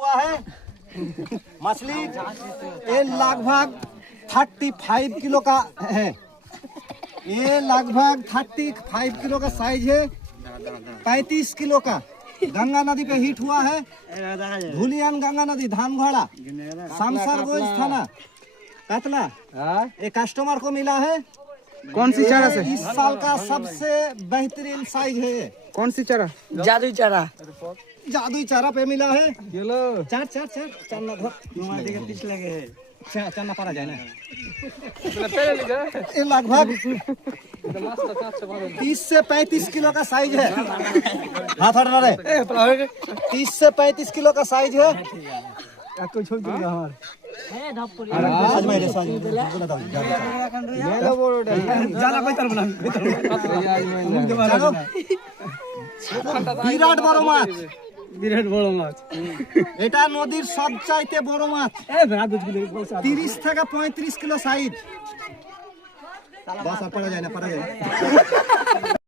हुआ है मछली। ये लगभग 35 किलो का है। ये लगभग 35 किलो का साइज है। 35 किलो का गंगा नदी पे हिट हुआ है। धुलियान गंगा नदी, धामघोड़ा, शामसरगंज थाना, कतला। ये कस्टमर को मिला है। कौन सी चारा से? इस साल का सबसे बेहतरीन साइज है ये। कौन सी चारा? जादुई चारा। जादुई चारा पे मिला है। चलो चार चार चार चन्ना घर 30 लगे है। चन्ना पड़ा जाए ना। ये लगभग 30 से 35 किलो का साइज है। हाथ हटना रे। 30 से 35 किलो का साइज है। आपको छोड़ दूंगा हमार। आज मैं रेसा बोला था ले लो बोलो जाला कोई तरफ ना। বিরাট বড় মাছ। বিরাট বড় মাছ। এটা নদীর সবচাইতে বড় মাছ। 30 থেকে 35 কিলো সাইজ। বাস আর পড়া যায় না, পড়া যায় না।